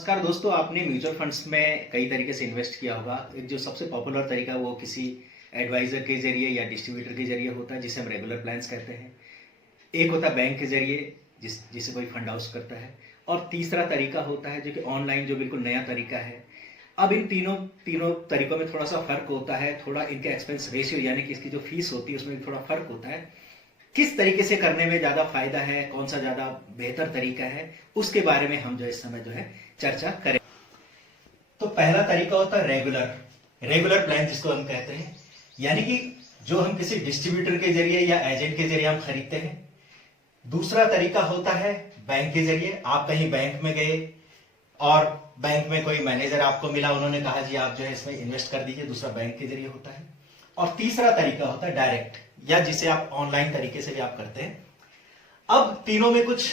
नमस्कार दोस्तों, आपने म्यूचुअल फंड्स में कई तरीके से इन्वेस्ट किया होगा। एक जो सबसे पॉपुलर तरीका है वो किसी एडवाइज़र के ज़रिए या डिस्ट्रीब्यूटर के ज़रिए होता है, जिसे हम रेगुलर प्लान्स कहते हैं। एक होता है बैंक के ज़रिए जिसे कोई फंड हाउस करता है, और तीसरा तरीका होता है जो कि ऑनलाइन, जो बिल्कुल नया तरीका है। अब इन तीनों तीनों तरीकों में थोड़ा सा फ़र्क होता है, थोड़ा इनके एक्सपेंस रेशियो यानी कि इसकी जो फीस होती है उसमें भी थोड़ा फ़र्क होता है। किस तरीके से करने में ज़्यादा फायदा है, कौन सा ज़्यादा बेहतर तरीका है, उसके बारे में हम जो इस समय जो है चर्चा करें। तो पहला तरीका होता है रेगुलर प्लान, जिसको हम कहते हैं, यानी कि जो हम किसी डिस्ट्रीब्यूटर के जरिए या एजेंट के जरिए हम खरीदते हैं। दूसरा तरीका होता है बैंक के जरिए। आप कहीं बैंक में गए और बैंक में कोई मैनेजर आपको मिला, उन्होंने कहा जी आप जो है इसमें इन्वेस्ट कर दीजिए, दूसरा बैंक के जरिए होता है। और तीसरा तरीका होता है डायरेक्ट, या जिसे आप ऑनलाइन तरीके से भी आप करते हैं। अब तीनों में कुछ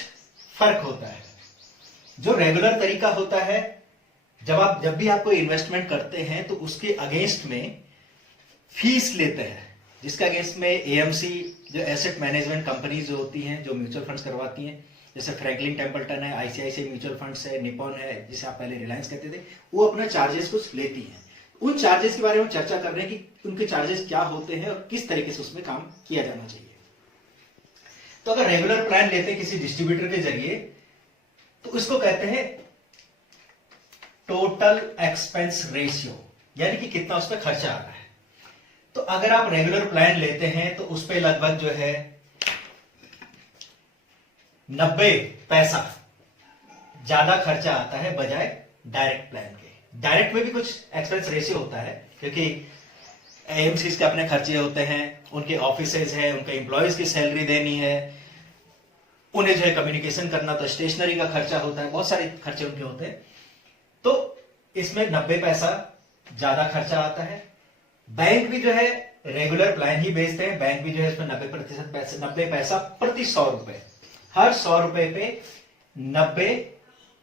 फर्क होता है। जो रेगुलर तरीका होता है, जब भी आप कोई इन्वेस्टमेंट करते हैं तो उसके अगेंस्ट में फीस लेते हैं, जिसके अगेंस्ट में एएमसी, जो एसेट मैनेजमेंट कंपनीज जो होती हैं, जो म्यूचुअल फंड्स करवाती हैं, जैसे फ्रैंकलिन टेम्पल्टन है, आईसीआईसीआई म्यूचुअल फंड्स है, निपॉन है, जिसे आप पहले रिलायंस कहते थे, वो अपना चार्जेस कुछ लेती हैं। उन चार्जेस के बारे में चर्चा कर रहे हैं कि उनके चार्जेस क्या होते हैं और किस तरीके से उसमें काम किया जाना चाहिए। तो अगर रेगुलर प्लान लेते हैं किसी डिस्ट्रीब्यूटर के जरिए, तो उसको कहते हैं टोटल एक्सपेंस रेशियो, यानी कि कितना उस पर खर्चा आ रहा है। तो अगर आप रेगुलर प्लान लेते हैं तो उस पर लगभग जो है 90 पैसा ज्यादा खर्चा आता है बजाय डायरेक्ट प्लान के। डायरेक्ट में भी कुछ एक्सपेंस रेशियो होता है, क्योंकि एएमसीज के अपने खर्चे होते हैं, उनके ऑफिसेज है, उनके एम्प्लॉयज की सैलरी देनी है, उन्हें जो है कम्युनिकेशन करना, तो स्टेशनरी का खर्चा होता है, बहुत सारे खर्चे उनके होते हैं। तो इसमें 90 पैसा ज्यादा खर्चा आता है। बैंक भी जो है रेगुलर प्लान ही बेचते हैं। बैंक भी जो है इसमें 90 पैसा प्रति 100 रुपए, हर 100 रुपए पे 90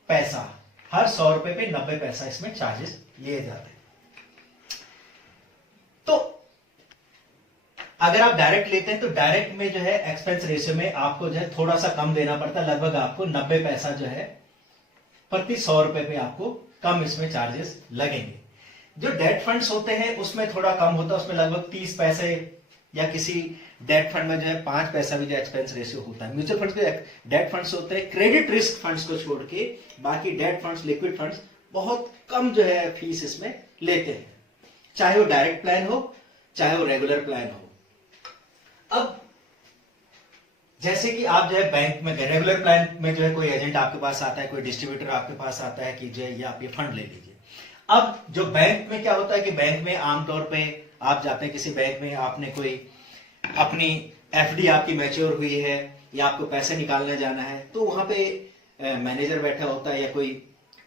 पैसा, हर 100 रुपए पे 90 पैसा इसमें चार्जेस लिए जाते हैं। तो अगर आप डायरेक्ट लेते हैं तो डायरेक्ट में जो है एक्सपेंस रेशियो में आपको जो है थोड़ा सा कम देना पड़ता है। लगभग आपको 90 पैसा जो है प्रति 100 रुपए पे आपको कम इसमें चार्जेस लगेंगे। जो डेट फंड्स होते हैं उसमें थोड़ा कम होता है, उसमें लगभग 30 पैसे, या किसी डेट फंड में जो है 5 पैसा भी जो एक्सपेंस रेशियो होता है। म्यूचुअल फंड्स के डेट फंड्स होते हैं, क्रेडिट रिस्क फंड्स को छोड़ के बाकी डेट फंड्स, लिक्विड फंड्स बहुत कम जो है फीस इसमें लेते हैं, चाहे वो डायरेक्ट प्लान हो चाहे वो रेगुलर प्लान हो। अब जैसे कि आप जो है बैंक में गए, रेगुलर प्लान में जो है कोई एजेंट आपके पास आता है, कोई डिस्ट्रीब्यूटर आपके पास आता है कि जो है ये आप ये फंड ले लीजिए। अब जो बैंक में क्या होता है कि बैंक में आमतौर पे आप जाते हैं किसी बैंक में, आपने कोई अपनी एफडी आपकी मैच्योर हुई है या आपको पैसे निकालने जाना है, तो वहां पे मैनेजर बैठा होता है या कोई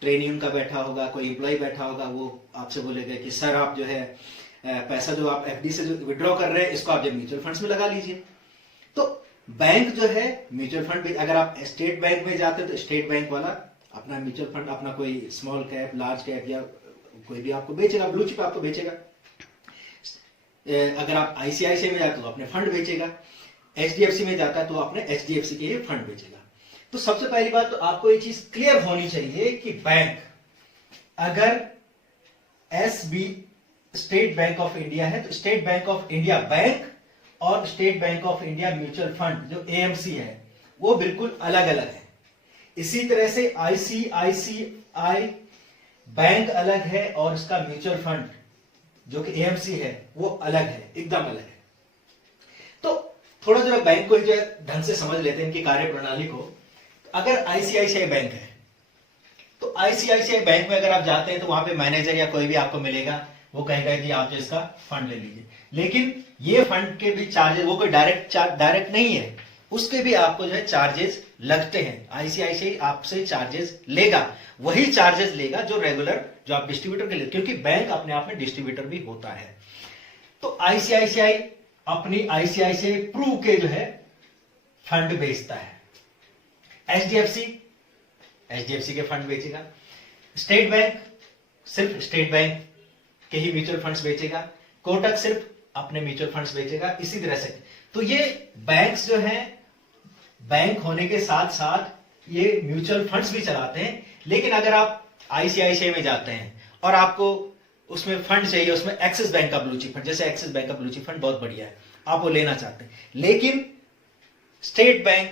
ट्रेनी उनका बैठा होगा, कोई एम्प्लॉय बैठा होगा। वो आपसे बोलेगा कि सर आप जो है पैसा जो आप एफडी से जो विड्रॉ कर रहे हैं, इसको आप जो म्यूचुअल फंड्स में लगा लीजिए। तो बैंक जो है म्यूचुअल फंड, अगर आप स्टेट बैंक में जाते हैं तो स्टेट बैंक वाला अपना म्यूचुअल फंड, अपना कोई स्मॉल कैप, लार्ज कैप या कोई भी आपको बेचेगा, ब्लू चिप आपको बेचेगा। अगर आप आईसीआईसीआई में जाते हो तो अपने फंड बेचेगा, एचडीएफसी में जाता है तो अपने एचडीएफसी के फंड बेचेगा। तो सबसे पहली बात तो आपको ये चीज क्लियर होनी चाहिए कि बैंक, अगर SB State Bank of India है तो State Bank of India bank और State Bank of India mutual fund जो एएमसी है वो बिल्कुल अलग अलग है। इसी तरह से आईसीआईसीआई बैंक अलग है और इसका म्यूचुअल फंड जो कि एएमसी है वो अलग है, एकदम अलग है। तो थोड़ा जरा बैंक को जो है ढंग से समझ लेते हैं, इनकी कार्य प्रणाली को। अगर आईसीआईसीआई बैंक है तो आईसीआईसीआई बैंक में अगर आप जाते हैं तो वहां पे मैनेजर या कोई भी आपको मिलेगा, वो कहेगा कि आप जो इसका फंड ले लीजिए। लेकिन ये फंड के भी चार्जेस, वो कोई डायरेक्ट नहीं है, उसके भी आपको जो है चार्जेस लगते हैं। आईसीआईसीआई आपसे चार्जेस लेगा, वही चार्जेस लेगा जो रेगुलर, जो आप डिस्ट्रीब्यूटर के लिए, क्योंकि बैंक अपने आप में डिस्ट्रीब्यूटर भी होता है। तो आईसीआईसीआई अपनी आईसीआईसीआई प्रू के जो है फंड बेचता है, एचडीएफसी के फंड बेचेगा, स्टेट बैंक सिर्फ स्टेट बैंक के ही म्यूचुअल फंड्स बेचेगा, कोटक सिर्फ अपने म्यूचुअल फंड्स बेचेगा। इसी तरह से तो ये बैंक्स जो हैं, बैंक होने के साथ साथ ये म्यूचुअल फंड्स भी चलाते हैं। लेकिन अगर आप आईसीआईसीआई में जाते हैं और आपको उसमें फंड चाहिए, उसमें एक्सिस बैंक का ब्लू चिप फंड, जैसे एक्सिस बैंक का ब्लू चिप फंड बहुत बढ़िया है, आप वो लेना चाहते हैं, लेकिन स्टेट बैंक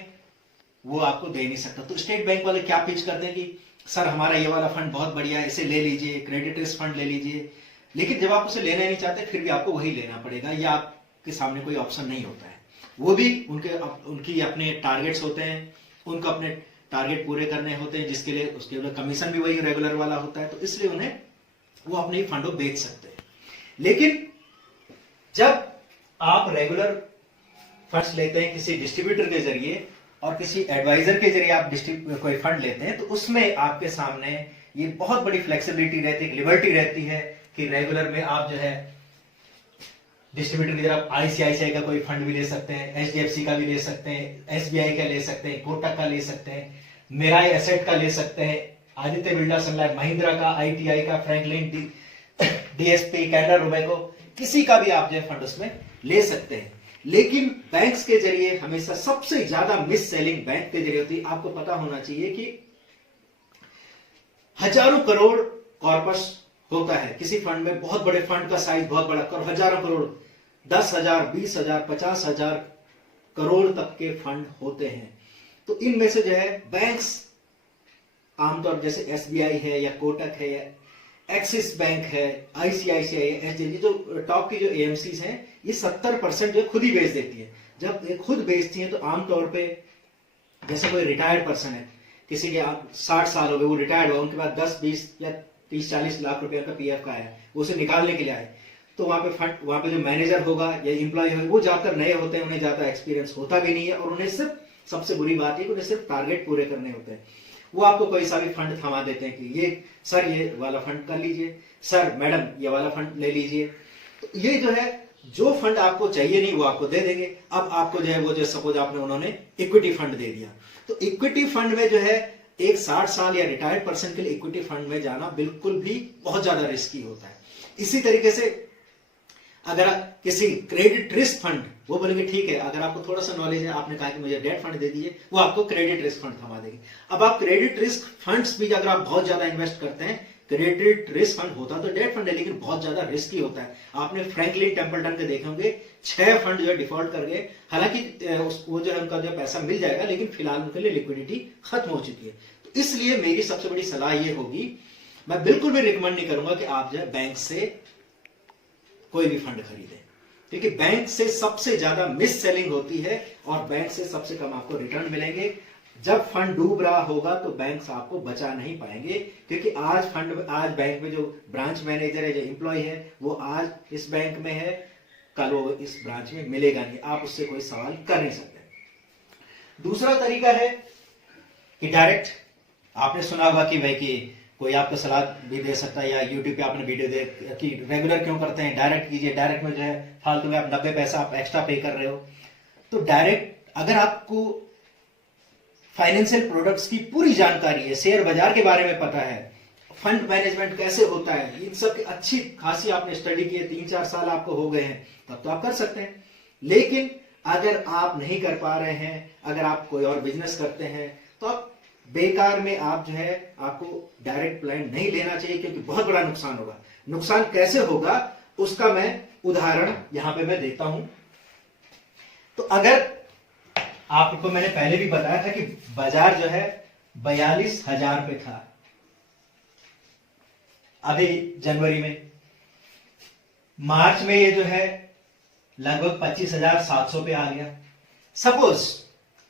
वो आपको दे नहीं सकता। तो स्टेट बैंक वाले क्या पिच करते हैं कि सर हमारा ये वाला फंड बहुत बढ़िया है, इसे ले लीजिए, क्रेडिट रिस्क फंड ले लीजिए। लेकिन जब आप उसे लेना ही नहीं चाहते फिर भी आपको वही लेना पड़ेगा, या आपके सामने कोई ऑप्शन नहीं होता है। वो भी उनकी अपने टारगेट्स होते हैं, उनको अपने टारगेट पूरे करने होते हैं, जिसके लिए उसके लिए कमीशन भी वही रेगुलर वाला होता है, तो इसलिए उन्हें वो अपने फंड को बेच सकते हैं। लेकिन जब आप रेगुलर फंड्स लेते हैं किसी डिस्ट्रीब्यूटर के जरिए और किसी एडवाइजर के जरिए आप कोई फंड लेते हैं, तो उसमें आपके सामने ये बहुत बड़ी फ्लेक्सिबिलिटी रहती है, लिबर्टी रहती है कि रेगुलर में आप जो है डिस्ट्रीब्यूटर की तरफ आईसीआईसीआई का कोई फंड भी ले सकते हैं, एचडीएफसी का भी ले सकते हैं, एसबीआई का ले सकते हैं, कोटक का ले सकते हैं, मेराई एसेट का ले सकते हैं, आदित्य बिरला सन लाइफ, महिंद्रा का, आईटीआई का, फ्रैंकलिन डीएसपी, कैनरा रोबेको, किसी का भी आप जो फंड उसमें ले सकते हैं। लेकिन बैंक्स के जरिए हमेशा सबसे ज्यादा मिस सेलिंग बैंक के जरिए होती है। आपको पता होना चाहिए कि हजारों करोड़ कॉर्पस होता है किसी फंड में, बहुत बड़े फंड का साइज बहुत बड़ा, हजारों करोड़, 10,000, 20,000, 50,000 करोड़ तक के फंड होते हैं। तो इनमें से जो है बैंक्स आमतौर जैसे एसबीआई है या कोटक है या एक्सिस बैंक है, आईसीआईसीआई है, एचडीएफसी, जो टॉप की जो एएमसीज हैं, ये 70% जो खुद ही बेच देती है। जब ये खुद बेचती हैं तो आमतौर पे जैसे कोई रिटायर्ड पर्सन है, किसी के 60 साल हो गए, वो रिटायर्ड हुआ, उनके पास 10, 20 या 30-40 लाख रुपए का पीएफ का है, वो उसे निकालने के लिए आए, तो वहां पे जो मैनेजर होगा या एम्प्लॉय होगा, वो ज्यादातर नए होते हैं, उन्हें ज्यादा एक्सपीरियंस होता भी नहीं है, और उन्हें सिर्फ, सबसे बुरी बात है कि उन्हें सिर्फ टारगेट पूरे करने होते हैं। वो आपको कोई सा भी फंड थमा देते हैं कि ये सर ये वाला फंड कर लीजिए, सर मैडम ये वाला फंड ले लीजिए। तो ये जो है, जो फंड आपको चाहिए नहीं वो आपको दे देंगे। अब आपको जो है वो जो सपोज आपने उन्होंने इक्विटी फंड दे दिया, तो इक्विटी फंड में जो है एक 60 साल या रिटायर्ड पर्सन के लिए इक्विटी फंड में जाना बिल्कुल भी बहुत ज्यादा रिस्की होता है। इसी तरीके से अगर किसी क्रेडिट रिस्क फंड, वो बोलेंगे ठीक है, अगर आपको थोड़ा सा नॉलेज है, आपने कहा कि मुझे डेट फंड दे दीजिए, वो आपको क्रेडिट रिस्क फंड थमा देंगे। अब आप क्रेडिट रिस्क फंड्स भी अगर आप बहुत ज्यादा इन्वेस्ट करते हैं, क्रेडिट रिस्क फंड होता तो डेट फंड है, लेकिन बहुत ज्यादा रिस्की होता है। आपने फ्रैंकलिन टेम्पल्टन के देखे होंगे, 6 फंड जो है डिफॉल्ट कर गए, हालांकि वो जो है उनका जो पैसा मिल जाएगा, लेकिन फिलहाल उनके लिए लिक्विडिटी खत्म हो चुकी है। तो इसलिए मेरी सबसे बड़ी सलाह ये होगी, मैं बिल्कुल भी रिकमेंड नहीं करूंगा कि आप जो है बैंक से कोई भी फंड खरीदें, क्योंकि बैंक से सबसे ज्यादा मिस सेलिंग होती है और बैंक से सबसे कम आपको रिटर्न मिलेंगे। जब फंड डूब रहा होगा तो बैंक आपको बचा नहीं पाएंगे, क्योंकि आज बैंक में जो ब्रांच मैनेजर है, जो एम्प्लॉय है, वो आज इस बैंक में है, कल वो इस ब्रांच में मिलेगा नहीं, आप उससे कोई सवाल कर नहीं सकते। दूसरा तरीका है कि डायरेक्ट, आपने सुना होगा कि भाई कि कोई आपको सलाह भी दे सकता है, या यूट्यूब पे आपने वीडियो देख कि रेगुलर क्यों करते हैं, डायरेक्ट कीजिए, डायरेक्ट में जो है फालतू में आप 90 पैसा आप एक्स्ट्रा पे कर रहे हो। तो डायरेक्ट, अगर आपको फाइनेंशियल प्रोडक्ट्स की पूरी जानकारी है, शेयर बाजार के बारे में पता है, फंड मैनेजमेंट कैसे होता है, इन सब की अच्छी खासी आपने स्टडी की है, 3-4 साल आपको हो गए हैं, तब तो आप कर सकते हैं। लेकिन अगर आप नहीं कर पा रहे हैं, अगर आप कोई और बिजनेस करते हैं, तो आप बेकार में आप जो है, आपको डायरेक्ट प्लान नहीं लेना चाहिए, क्योंकि बहुत बड़ा नुकसान होगा। नुकसान कैसे होगा उसका मैं उदाहरण यहां पे मैं देता हूं। तो अगर आपको मैंने पहले भी बताया था कि बाजार जो है 42,000 पे था अभी जनवरी में, मार्च में ये जो है लगभग 25,700 पे आ गया। सपोज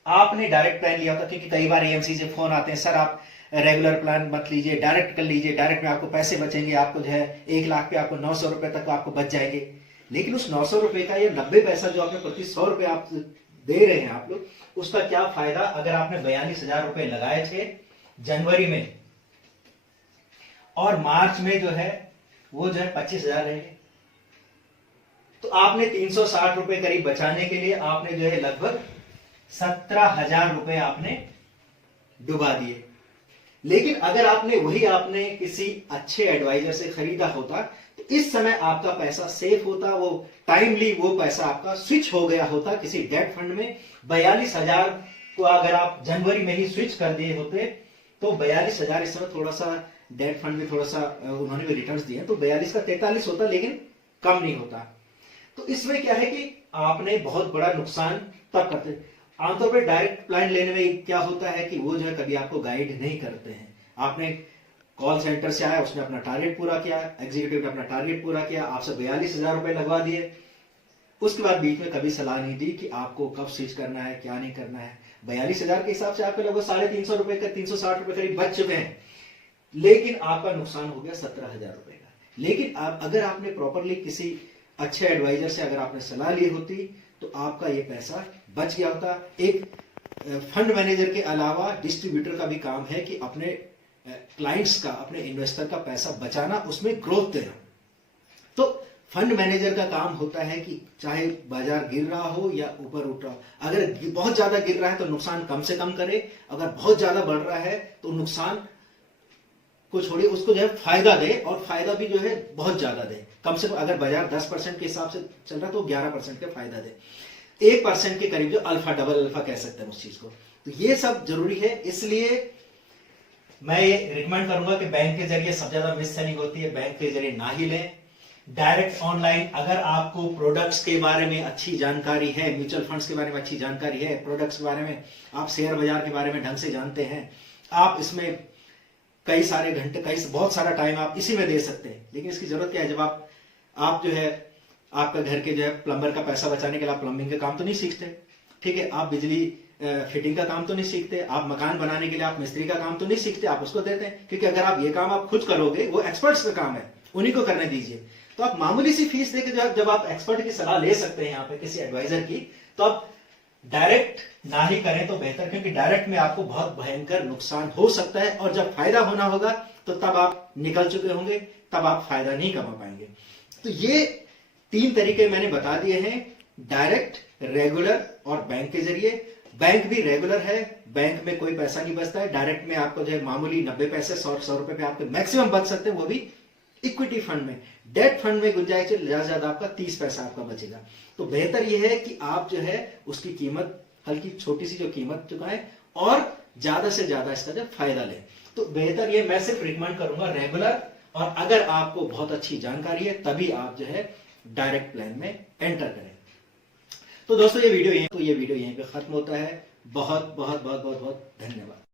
आपने डायरेक्ट प्लान लिया था, क्योंकि कई बार एएमसी से फोन आते हैं, सर आप रेगुलर प्लान मत लीजिए, डायरेक्ट कर लीजिए, डायरेक्ट में आपको पैसे बचेंगे, आपको जो है 1 लाख पे आपको 900 रुपए तक आपको बच जाएंगे। लेकिन उस 900 रुपए का ये 90 पैसा जो आपने प्रति 100 रुपए आप दे रहे हैं आप लोग, उसका क्या फायदा अगर आपने 42,000 रुपए लगाए थे जनवरी में और मार्च में जो है वो जो है 25,000 रहेंगे। तो आपने 360 रुपए करीब बचाने के लिए आपने जो है लगभग 17,000 रुपए आपने डुबा दिए। लेकिन अगर आपने किसी अच्छे एडवाइजर से खरीदा होता, तो इस समय आपका पैसा सेफ होता, वो टाइमली वो पैसा आपका स्विच हो गया होता किसी डेट फंड में। 42,000 को अगर आप जनवरी में ही स्विच कर दिए होते, तो 42,000 इस समय थोड़ा सा डेट फंड में थोड़ा सा उन्होंने भी रिटर्न्स दिए हैं, तो 42 का 43 होता, लेकिन कम नहीं होता। तो इसमें क्या है कि आपने बहुत बड़ा नुकसान तब करते। आमतौर पर डायरेक्ट प्लान लेने में क्या होता है कि वो जो है कभी आपको गाइड नहीं करते हैं। आपने कॉल सेंटर से आया, उसने अपना टारगेट पूरा किया, एग्जीक्यूटिव ने अपना टारगेट पूरा किया, आपसे 42,000 रुपए लगवा दिए, उसके बाद बीच में कभी सलाह नहीं दी कि आपको कब स्विच करना है, क्या नहीं करना है। 42,000 के हिसाब से आपके लगभग 350 रुपए का 360 रुपए करीब बच चुके हैं, लेकिन आपका नुकसान हो गया 17,000 रुपए का। लेकिन अगर आपने प्रॉपरली किसी अच्छे एडवाइजर से अगर आपने सलाह ली होती तो आपका ये पैसा बच गया होता। एक फंड मैनेजर के अलावा डिस्ट्रीब्यूटर का भी काम है कि अपने क्लाइंट्स का, अपने इन्वेस्टर का पैसा बचाना, उसमें ग्रोथ देना। तो फंड मैनेजर का काम होता है कि चाहे बाजार गिर रहा हो या ऊपर उठ रहा हो, अगर बहुत ज्यादा गिर रहा है तो नुकसान कम से कम करे, अगर बहुत ज्यादा बढ़ रहा है तो नुकसान को छोड़िए, उसको जो है फायदा दे, और फायदा भी जो है बहुत ज्यादा दे। कम से कम अगर बाजार 10% के हिसाब से चल रहा है तो 11% का फायदा दे, 1% के करीब, जो अल्फा, डबल अल्फा कह सकते हैं उस चीज को। तो ये सब जरूरी है, इसलिए मैं ये रिकमेंड करूंगा कि बैंक के जरिए सबसे ज्यादा मिस सेलिंग होती है, बैंक के जरिए ना ही लें। डायरेक्ट ऑनलाइन, अगर आपको प्रोडक्ट्स के बारे में अच्छी जानकारी है, म्यूचुअल फंड्स के बारे में अच्छी जानकारी है, प्रोडक्ट्स के बारे में, आप शेयर बाजार के बारे में ढंग से जानते हैं, आप इसमें कई सारे घंटे, बहुत सारा टाइम आप इसी में दे सकते हैं। लेकिन इसकी जरूरत क्या है, जब आप जो है आपका घर के जो है प्लम्बर का पैसा बचाने के लिए आप प्लम्बिंग का काम तो नहीं सीखते, ठीक है, आप बिजली फिटिंग का काम तो नहीं सीखते, आप मकान बनाने के लिए आप मिस्त्री का काम तो नहीं सीखते, आप उसको देते हैं। क्योंकि अगर आप ये काम आप खुद करोगे, वो एक्सपर्ट्स का काम है, उन्हीं को करने दीजिए। तो आप मामूली सी फीस देके जब आप एक्सपर्ट की सलाह ले सकते हैं यहाँ पे किसी एडवाइजर की, तो आप डायरेक्ट ना ही करें तो बेहतर, क्योंकि डायरेक्ट में आपको बहुत भयंकर नुकसान हो सकता है, और जब फायदा होना होगा तो तब आप निकल चुके होंगे, तब आप फायदा नहीं कमा पाएंगे। तो ये 3 तरीके मैंने बता दिए हैं, डायरेक्ट, रेगुलर और बैंक के जरिए। बैंक भी रेगुलर है, बैंक में कोई पैसा नहीं बचता है, डायरेक्ट में आपको जो है मामूली 90 पैसे 100 रुपए पे आपके मैक्सिमम बच सकते हैं, वो भी इक्विटी फंड में। डेट फंड में गुंजाइश ज्यादा से ज्यादा आपका 30 पैसा आपका बचेगा। तो बेहतर यह है कि आप जो है उसकी कीमत, हल्की छोटी सी जो कीमत चुकाएं, और ज्यादा से ज्यादा इसका जो फायदा लें। तो बेहतर ये मैं सिर्फ रिकमेंड करूंगा रेगुलर, और अगर आपको बहुत अच्छी जानकारी है तभी आप जो है डायरेक्ट प्लान में एंटर करें। तो दोस्तों ये वीडियो यहीं पे खत्म होता है। बहुत बहुत बहुत बहुत बहुत धन्यवाद।